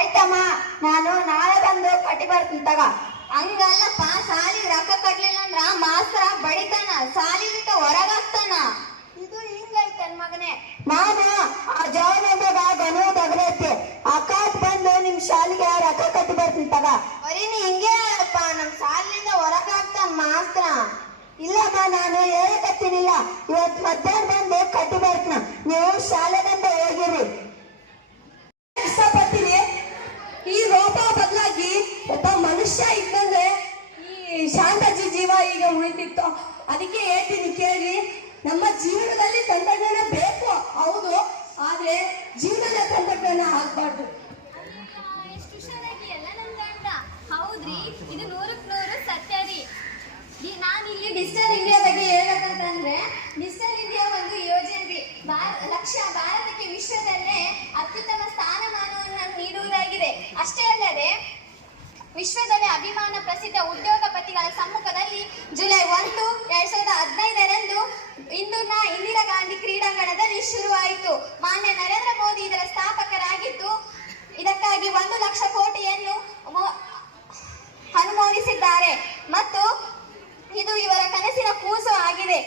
ಆಯ್ತಮ್ಮ, ನಾನು ನಾಳೆ ಬಂದು ಕಟ್ಟಿ ಬರ್ತೀನಿ ತಗ. ಹಂಗಲ್ಲಪ್ಪ, ಸಾಲಿಗೆ ರೊಕ್ಕ ಕಟ್ಲಿಲ್ಲ ಅಂದ್ರ ಮಾಸ್ತರ ಬಡಿತಾನ, ಸಾಲಿ ಬಿಟ್ಟು ಹೊರಗಾಗ್ತಾನ. ಇದು ಹಿಂಗೈತೆ ಮಗನೇ. ನಾನು ಆ ಜವನದಾಗ ಗನು ತಗಲೈತಿ ಅಕ್ಕಾಟ್ ಬಂದು ನಿಮ್ ಶಾಲೆಗೆ ರೊಕ್ಕ ಕಟ್ಟಿ ಬರ್ತೀನಿ ತಗ. ಬರೀ ನೀ ಹಿಂಗೆ ಹೇಳಪ್ಪ, ನಮ್ ಸಾಲಿನಿಂದ ಹೊರಗಾಗ್ತಾನ ಮಾಸ್ತರ. ಇಲ್ಲಮ್ಮ, ನಾನು ಹೇಳಕತ್ತೀನಿಲ್ಲ. ಇವತ್ ಮಧ್ಯಾಹ್ನ ಬಂದು ಕಟ್ಟಿ ಬರ್ತೀನಿ. ನೀವು ಶಾಲೆಗಂತ ಹೋಗಿರಿ. ಇಷ್ಟಪಡ್ತೀನಿ. ಈ ರೋಗ ಬದಲಾಗಿ ಒಬ್ಬ ಮನುಷ್ಯ ಇದ್ದಂದ್ರೆ ಈ ಶಾಂತಜಿ ಜೀವ ಈಗ ಉಳಿತಿತ್ತು. ಅದಕ್ಕೆ ಹೇಳ್ತೀನಿ ಕೇಳಿ. ನಮ್ಮ ಜೀವನದಲ್ಲಿ ತಂತ್ರಜ್ಞಾನ ಬೇಕು, ಹೌದು, ಆದ್ರೆ ಜೀವನದ ತಂತ್ರಜ್ಞಾನ ಆಗ್ಬಾರ್ದು. ಎಷ್ಟು ಹುಷಾರಾಗಿಯಲ್ಲ ನನ್ ಗಂಡ. ಹೌದ್ರಿ, ಇದು 100% ಸತ್ಯ ರೀ. ನಾನು ಇಲ್ಲಿ ಡಿಜಿಟಲ್ ಇಂಡಿಯಾ ಬಗ್ಗೆ ಹೇಳ್ಬೇಕಂತಂದ್ರೆ, ಡಿಜಿಟಲ್ ಇಂಡಿಯಾ ಒಂದು ಯೋಜನೆ ರೀ. ಭಾರತಕ್ಕೆ ವಿಶ್ವದಲ್ಲೇ ಅತ್ಯುತ್ತಮ ಸ್ಥಾನಮಾನವನ್ನು ನೀಡುವುದಾಗಿದೆ. ಅಷ್ಟೇ ಅಲ್ಲದೆ ವಿಶ್ವದಲ್ಲಿ ಅಭಿಮಾನ ಪ್ರಸಿದ್ಧ ಉದ್ಯೋಗಪತಿಗಳ ಸಮ್ಮುಖದಲ್ಲಿ ಜುಲೈ 1, 2015 ಇಂದಿರಾ ಗಾಂಧಿ ಕ್ರೀಡಾಂಗಣದಲ್ಲಿ ಶುರುವಾಯಿತು. ಮಾನ್ಯ ನರೇಂದ್ರ ಮೋದಿ ಇದರ ಸ್ಥಾಪಕರಾಗಿದ್ದು, ಇದಕ್ಕಾಗಿ 1 ಲಕ್ಷ ಕೋಟಿಯನ್ನು ಅನುಮೋದಿಸಿದ್ದಾರೆ ಮತ್ತು ಇದು ಇವರ ಕನಸಿನ ಕೂಸು ಆಗಿದೆ.